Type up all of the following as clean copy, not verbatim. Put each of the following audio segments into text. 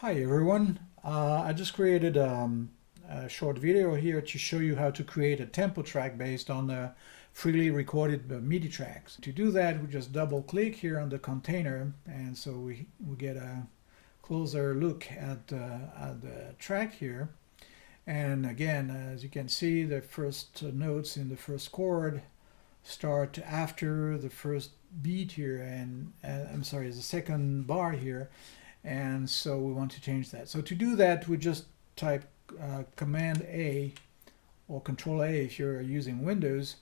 Hi everyone. I just created a short video here to show you how to create a tempo track based on freely recorded MIDI tracks. To do that, we just double click here on the container, and so we get a closer look at the track here. And again, as you can see, the first notes in the first chord start after the first beat here, and I'm sorry, the second bar here, and so we want to change that. So to do that, we just type Command A or Control A if you're using Windows,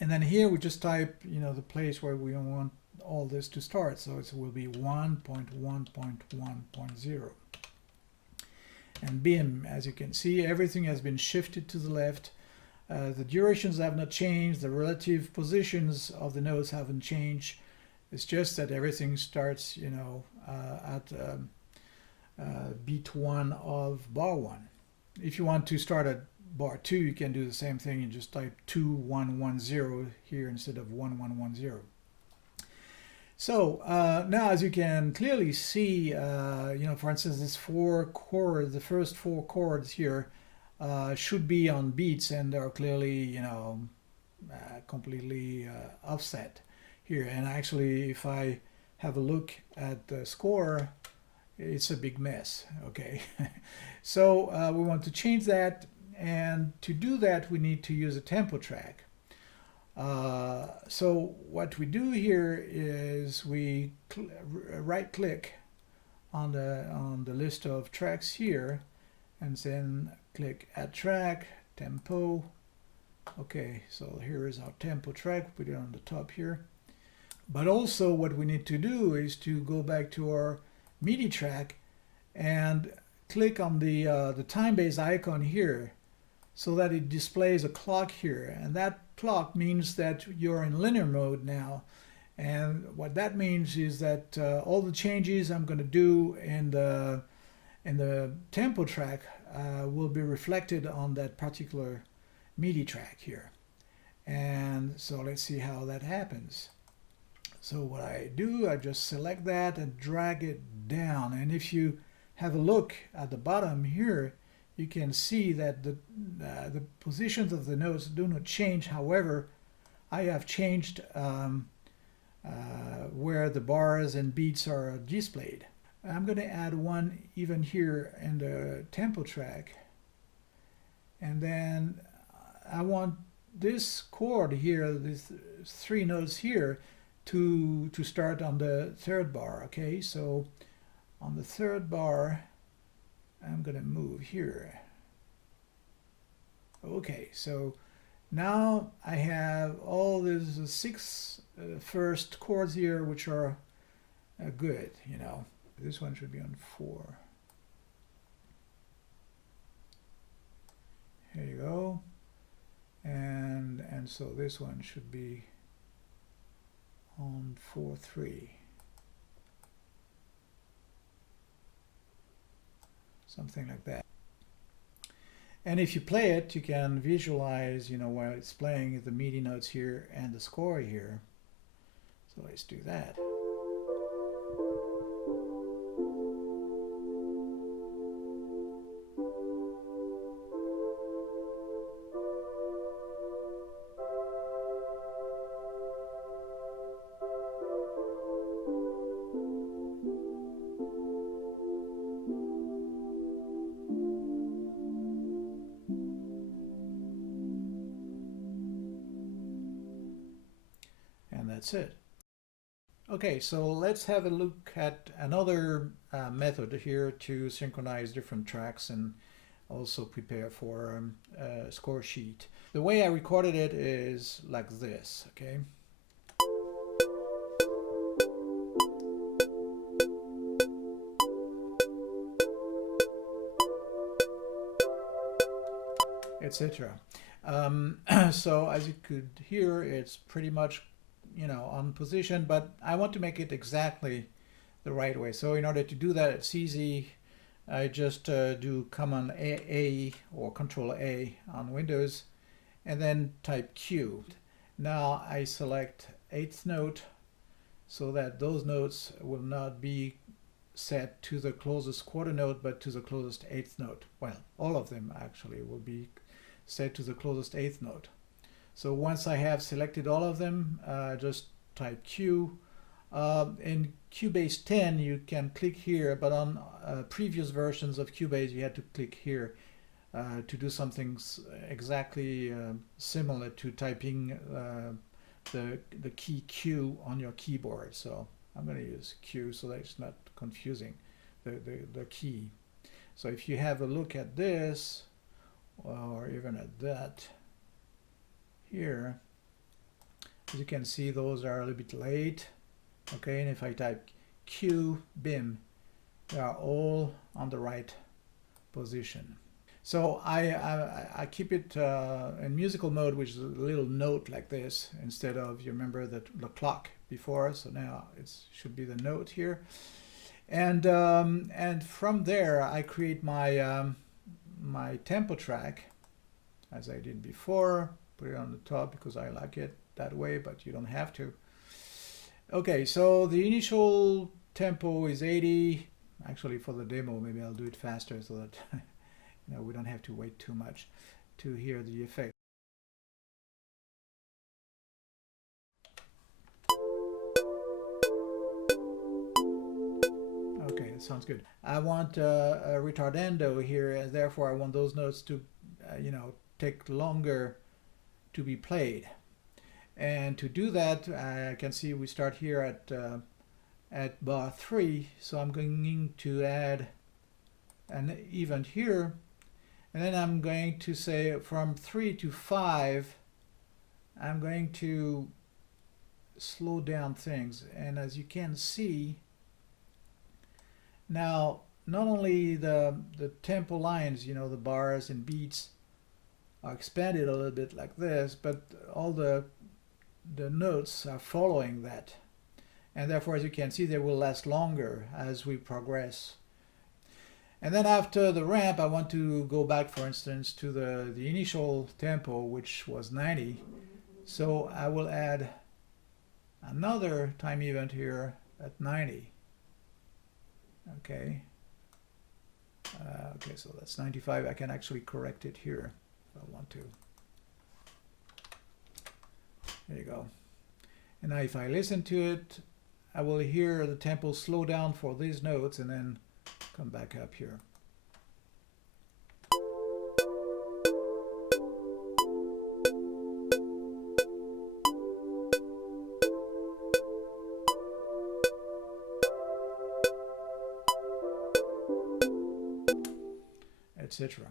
and then here we just type the place where we want all this to start. So it will be 1.1.1.0, and bim, as you can see, everything has been shifted to the left. The durations have not changed, the relative positions of the notes haven't changed. It's just that everything starts, at beat 1 of bar 1. If you want to start at bar 2, you can do the same thing and just type 2110 here instead of 1110. So now, as you can clearly see, for instance, this the first four chords here should be on beats, and they're clearly, completely offset here. And actually, if I have a look at the score, it's a big mess. Okay, so we want to change that, and to do that, we need to use a tempo track. So what we do here is we right click on the list of tracks here, and then click Add Track, Tempo. Okay, so here is our tempo track. Put it on the top here. But also what we need to do is to go back to our MIDI track and click on the time-based icon here, so that it displays a clock here, and that clock means that you're in linear mode now. And what that means is that all the changes I'm going to do in the tempo track will be reflected on that particular MIDI track here. And so let's see how that happens. So what I do, I just select that and drag it down, and if you have a look at the bottom here, you can see that the positions of the notes do not change. However, I have changed where the bars and beats are displayed. I'm going to add one even here in the tempo track, and then I want this chord here, these three notes here, to start on the third bar. Okay, so on the third bar, I'm going to move here. Okay, so now I have all these six first chords here, which are good. This one should be on 4. Here you go. And so this one should be on 4-3. Something like that. And if you play it, you can visualize, while it's playing, the MIDI notes here and the score here. So let's do that. And that's it. Okay, so let's have a look at another method here to synchronize different tracks and also prepare for a score sheet. The way I recorded it is like this, okay? Etc. So as you could hear, it's pretty much on position, but I want to make it exactly the right way. So in order to do that, it's easy. I just do Command A or Control A on Windows, and then type Q. Now I select 8th note, so that those notes will not be set to the closest quarter note, but to the closest eighth note. Well, all of them actually will be set to the closest eighth note. So once I have selected all of them, just type Q. In Cubase 10, you can click here, but on previous versions of Cubase, you had to click here to do something exactly similar to typing the key Q on your keyboard. So I'm going to use Q so that it's not confusing the key. So if you have a look at this, or even at that here, as you can see, those are a little bit late. Okay, and if I type Q, BIM, they are all on the right position. So I keep it in musical mode, which is a little note like this, instead of, you remember the clock before, so now it should be the note here. And from there I create my my tempo track, as I did before. Put it on the top because I like it that way, but you don't have to. Okay, so the initial tempo is 80. Actually, for the demo, maybe I'll do it faster so that you know, we don't have to wait too much to hear the effect. Okay, that sounds good. I want a retardando here, and therefore I want those notes to, you know, take longer to be played. And to do that, I can see we start here at bar 3, so I'm going to add an event here, and then I'm going to say from 3 to 5, I'm going to slow down things. And as you can see, now not only the tempo lines, you know, the bars and beats are expanded a little bit like this, but all the notes are following that. And therefore, as you can see, they will last longer as we progress. And then after the ramp, I want to go back, for instance, to the initial tempo, which was 90. So I will add another time event here at 90. Okay. Okay, so that's 95. I can actually correct it here if I want to. There you go. And now if I listen to it, I will hear the tempo slow down for these notes and then come back up here. Etc.